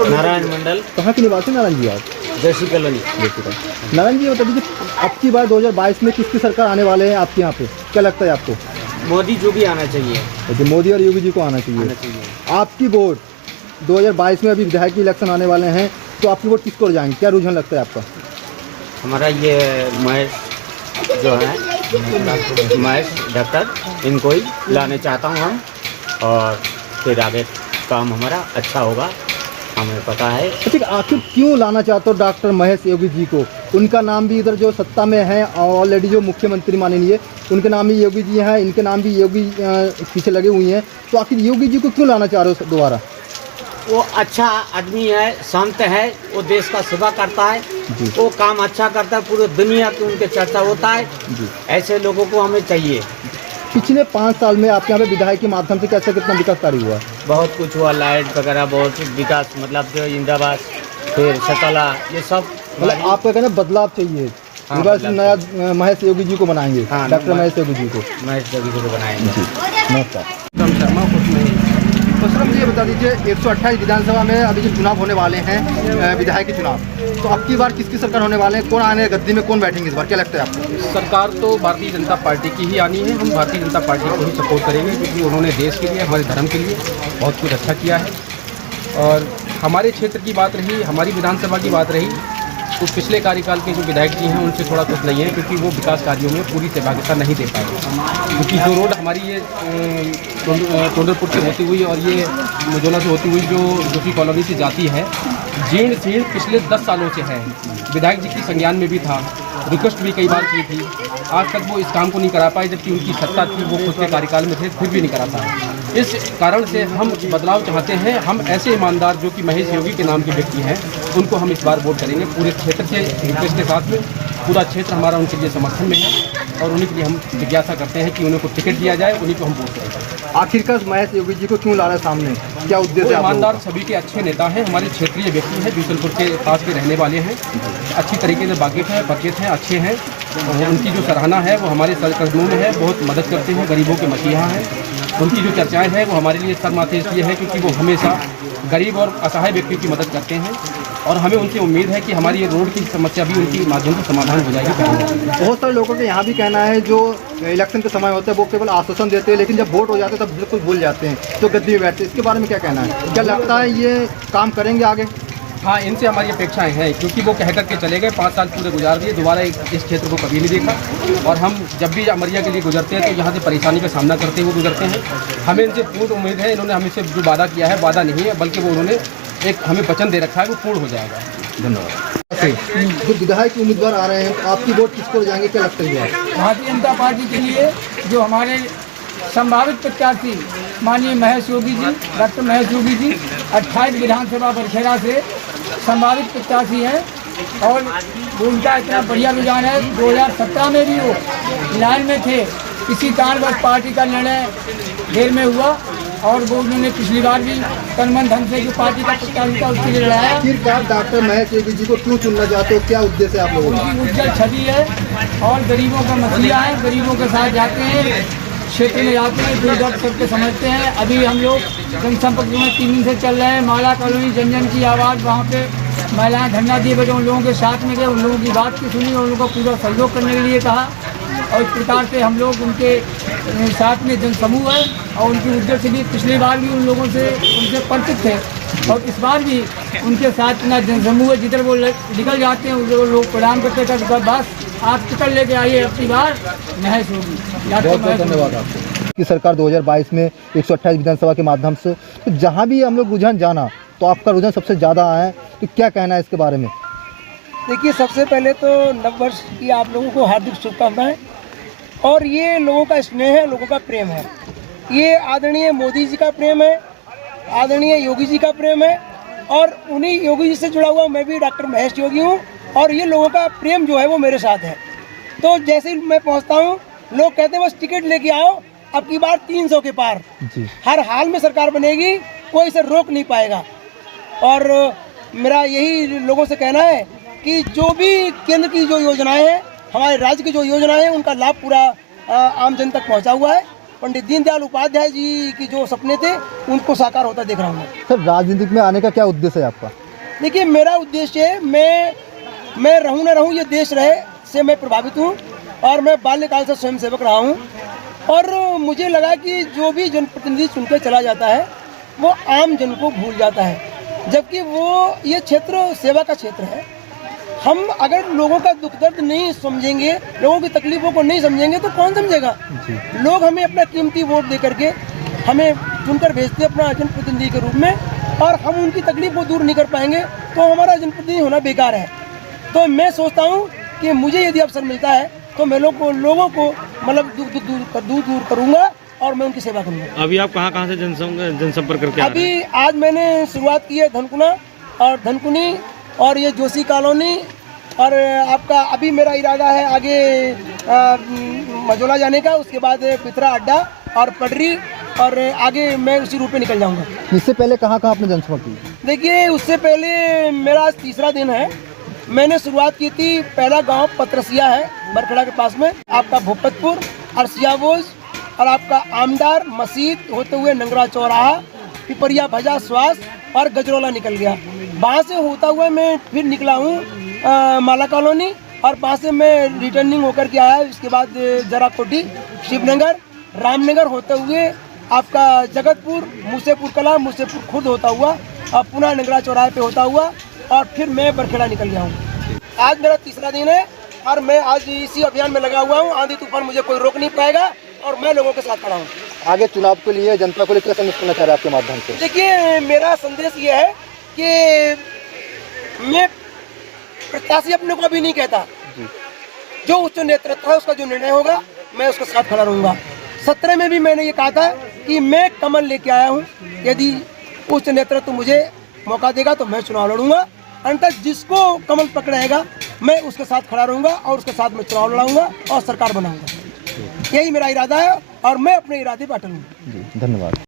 नारायण मंडल। कहाँ के निवासी नारायण जी आप? जैसी कॉलोनी। नारायण जी बता दीजिए, अब की बार 2022 में किसकी सरकार आने वाले हैं आपके यहाँ पे, क्या लगता है आपको? मोदी जो भी आना चाहिए। तो मोदी और योगी जी को आना चाहिए। आपकी वोट 2022 में अभी विधायक के इलेक्शन आने वाले हैं, तो आपकी वोट किसको जाएंगे, क्या रुझान लगता है आपका? हमारा ये महेश जो है, महेश डॉक्टर, इनको ही लाने चाहता हूँ हम, और फिर आगे काम हमारा अच्छा होगा, हमें पता है। ठीक, आखिर क्यों लाना चाहते हो डॉक्टर महेश योगी जी को? उनका नाम भी इधर जो सत्ता में है ऑलरेडी, जो मुख्यमंत्री माननीय, उनके नाम भी योगी जी हैं, इनके नाम भी योगी पीछे लगे हुई हैं, तो आखिर योगी जी को क्यों लाना चाह रहे हो दोबारा? वो अच्छा आदमी है, शांत है, वो देश का सेवा करता है, वो काम अच्छा करता है, पूरे दुनिया की उनके चर्चा होता है। ऐसे लोगों को हमें चाहिए। पिछले 5 साल में आपके यहाँ पे विधायक के माध्यम से कैसे कितना विकास कार्य हुआ? बहुत कुछ हुआ, लाइट वगैरह बहुत विकास, मतलब जो इंदिरावास, फिर शौचाला, ये सब। मतलब आपका कहना बदलाव चाहिए। हाँ, नया महेश योगी जी को बनाएंगे। हाँ, डॉक्टर महेश योगी जी को। महेश योगी जी को बनाएंगे। नमस्कार। तो सर मुझे बता दीजिए, 128 विधानसभा में अभी जो चुनाव होने वाले हैं, विधायक के चुनाव, तो अब की बार किसकी सरकार होने वाले हैं, कौन आने गद्दी में, कौन बैठेंगे इस बार, क्या लगता है आपको? सरकार तो भारतीय जनता पार्टी की ही आनी है। हम भारतीय जनता पार्टी को ही सपोर्ट करेंगे, क्योंकि उन्होंने देश के लिए, हमारे धर्म के लिए बहुत कुछ अच्छा किया है। और हमारे क्षेत्र की बात रही, हमारी विधानसभा की बात रही, तो पिछले कार्यकाल के जो विधायक जी हैं उनसे थोड़ा कुछ नहीं है, क्योंकि वो विकास कार्यों में पूरी सहभागिता नहीं दे पाए। क्योंकि जो रोड हमारी ये टोंडरपुर से होती हुई और ये मुजोला से होती हुई जो कि कॉलोनी से जाती है, जीर्ण शीर्ण पिछले 10 सालों से है। विधायक जी की संज्ञान में भी था, रिक्वेस्ट भी कई बार की थी, आज तक वो इस काम को नहीं करा पाए, जबकि उनकी सत्ता थी, वो खुद के कार्यकाल में थे, फिर भी नहीं करा पाए। इस कारण से हम बदलाव चाहते हैं। हम ऐसे ईमानदार जो कि महेश योगी के नाम के व्यक्ति हैं, उनको हम इस बार वोट करेंगे। पूरे क्षेत्र से रिक्वेस्ट के साथ में पूरा क्षेत्र हमारा उनके लिए समर्थन में है, और उन्हीं के लिए हम जिज्ञासा करते हैं कि उन्हें को टिकट दिया जाए, उन्हीं को हम वोट करेंगे। आखिरकार महेश योगी जी को क्यों ला रहे हैं सामने, क्या उद्देश्य है? ईमानदार, सभी के अच्छे नेता हैं, हमारे क्षेत्रीय व्यक्ति हैं, बीसलपुर के पास के रहने वाले हैं, अच्छी तरीके से वाकिफ हैं, अच्छे हैं। उनकी जो सराहना है वो हमारे सरकर्मियों में है, बहुत मदद करते हैं, गरीबों के मसीहा हैं। उनकी जो चर्चाएं हैं वो हमारे लिए सर माथे इसलिए है क्योंकि वो हमेशा गरीब और असहाय व्यक्तियों की मदद करते हैं, और हमें उनसे उम्मीद है कि हमारी ये रोड की समस्या भी उनके माध्यम से समाधान हो जाएगी। बहुत सारे लोगों का यहाँ भी कहना है, जो इलेक्शन के समय होता है वो केवल आश्वासन देते हैं, लेकिन जब वोट हो जाते हैं तब बिल्कुल भूल जाते हैं, तो गद्दी में बैठते हैं। इसके बारे में क्या कहना है, क्या लगता है ये काम करेंगे आगे? हाँ, इनसे हमारी अपेक्षाएं हैं, क्योंकि वो कह करके चले गए, 5 साल पूरे गुजार दिए, दोबारा इस क्षेत्र को कभी नहीं देखा। और हम जब भी अमरिया के लिए गुजरते हैं तो यहाँ से परेशानी का सामना करते हुए गुजरते हैं। हमें इनसे पूर्ण उम्मीद है, इन्होंने हमसे जो वादा किया है, वादा नहीं है बल्कि वो उन्होंने एक हमें वचन दे रखा है, वो पूर्ण हो जाएगा। धन्यवाद। जो विधायक उम्मीदवार आ रहे हैं, तो आपकी वोट किसको जाएंगे, क्या लगता है? भारतीय जनता पार्टी के लिए जो हमारे संभावित प्रत्याशी माननीय महेश योगी जी, डॉक्टर महेश योगी जी 28 विधानसभा बरखेड़ा से संभावित प्रत्याशी हैं, और उनका इतना बढ़िया रुझान है। 2017 में भी वो लाइन में थे, किसी कारणवश पार्टी का निर्णय देर में हुआ, और वो उन्होंने पिछली बार भी तन मन धन से जो पार्टी का प्रत्याशी था उसके लिए लड़ाया। आखिरकार डॉक्टर महेश योगी जी को क्यों चुनना चाहते हो, क्या उद्देश्य है आप लोगों का? उनकी उज्जवल छवि है, और गरीबों का मसीहा है, गरीबों के साथ जाते हैं, क्षेत्र में जाते हैं, दूर दर्द करके समझते हैं। अभी हम लोग जनसंपर्क में 3 दिन से चल रहे हैं, माला कॉलोनी, जन जन की आवाज़, वहाँ पे महिलाएं धरना दिए बैठे, उन लोगों के साथ में गए, उन लोगों की बात की सुनी, उन लोगों को पूरा सहयोग करने के लिए कहा, और इस प्रकार से हम लोग उनके साथ में जनसमूह है, और उनकी उद्देश्य से भी पिछली बार भी उनसे परिचित थे, और इस बार भी उनके साथ ना जनसमूह है, जिधर वो निकल जाते हैं उधर लोग प्रणाम करते थे, बस आप टिकट लेके आइए, अपनी बार महेश होगी। बहुत बहुत धन्यवाद आपको। की सरकार 2022 में 128 विधानसभा के माध्यम से, तो जहाँ भी हम लोग रुझान जाना, तो आपका रुझान सबसे ज़्यादा आया है, तो क्या कहना है इसके बारे में? देखिए, सबसे पहले तो नववर्ष की आप लोगों को हार्दिक शुभकामनाएं, और ये लोगों का स्नेह है, लोगों का प्रेम है, ये आदरणीय मोदी जी का प्रेम है, आदरणीय योगी जी का प्रेम है, और उन्हीं योगी जी से जुड़ा हुआ मैं भी डॉक्टर महेश योगी हूँ, और ये लोगों का प्रेम जो है वो मेरे साथ है। तो जैसे ही मैं पहुँचता हूँ, लोग कहते हैं बस टिकट लेके आओ, अब की बार 300 के पार हर हाल में सरकार बनेगी, कोई इसे रोक नहीं पाएगा। और मेरा यही लोगों से कहना है कि जो भी केंद्र की जो योजनाएं हैं, हमारे राज्य की जो योजनाएं हैं, उनका लाभ पूरा आम जन तक पहुंचा हुआ है, पंडित दीनदयाल उपाध्याय जी की जो सपने थे उनको साकार होता देख रहा हूँ मैं। सर राजनीति में आने का क्या उद्देश्य है आपका? देखिए मेरा उद्देश्य है मैं रहूँ ना रहूँ, ये देश रहे से मैं प्रभावित हूँ और मैं बाल्यकाल से स्वयंसेवक रहा हूँ। और मुझे लगा कि जो भी जनप्रतिनिधि चुनकर चला जाता है वो आम जन को भूल जाता है, जबकि वो ये क्षेत्र सेवा का क्षेत्र है। हम अगर लोगों का दुख दर्द नहीं समझेंगे, लोगों की तकलीफों को नहीं समझेंगे तो कौन समझेगा। लोग हमें अपना कीमती वोट दे करके हमें चुनकर भेजते हैं अपना जनप्रतिनिधि के रूप में, और हम उनकी तकलीफ को दूर नहीं कर पाएंगे तो हमारा जनप्रतिनिधि होना बेकार है। तो मैं सोचता हूँ कि मुझे यदि अवसर मिलता है तो मैं लोगों को मतलब दूर करूँगा और मैं उनकी सेवा करूँगा। अभी आप कहाँ से जनसंपर्क करके अभी आज मैंने शुरुआत की है धनकुना और धनकुनी और ये जोशी कॉलोनी, और आपका अभी मेरा इरादा है आगे मजोला जाने का, उसके बाद पिथरा अड्डा और पडरी, और आगे मैं उसी रूट पे निकल जाऊंगा। इससे पहले कहाँ कहाँ आपने जनसभा की? देखिए उससे पहले मेरा आज तीसरा दिन है। मैंने शुरुआत की थी, पहला गांव पत्रसिया है बरखड़ा के पास में, आपका भोपतपुर, अरसियाबोज और आपका आमदार मस्जिद होते हुए नंगरा चौराहा, पिपरिया भजा स्वास और गजरौला निकल गया। वहाँ से होता हुआ मैं फिर निकला हूँ माला कॉलोनी, और वहाँ से मैं रिटर्निंग होकर के आया। इसके बाद जराकोटी, शिवनगर, रामनगर होते हुए आपका जगतपुर, मूसेपुर कला, मूसेपुर खुर्द होता हुआ और पुनः नंगरा चौराहे पे होता हुआ, और फिर मैं बरखेड़ा निकल गया हूँ। आज मेरा तीसरा दिन है और मैं आज इसी अभियान में लगा हुआ हूँ। आंधी तूफान मुझे कोई रोक नहीं पाएगा और मैं लोगों के साथ खड़ा हूँ। आगे चुनाव के लिए जनता को क्या संदेश करना चाह रहे हैं आपके माध्यम से? देखिए मेरा संदेश ये है कि मैं प्रत्याशी अपने को अभी नहीं कहता, जो उच्च नेतृत्व है उसका जो निर्णय होगा मैं उसके साथ खड़ा रहूँगा। 17 में भी मैंने ये कहा था कि मैं कमल लेके आया हूँ, यदि उच्च नेतृत्व मुझे मौका देगा तो मैं चुनाव लड़ूंगा, अन्यथा जिसको कमल पकड़ाएगा मैं उसके साथ खड़ा रहूँगा और उसके साथ मैं चुनाव लड़ाऊंगा और सरकार बनाऊंगा। यही मेरा इरादा है और मैं अपने इरादे पर अटल हूँ। धन्यवाद।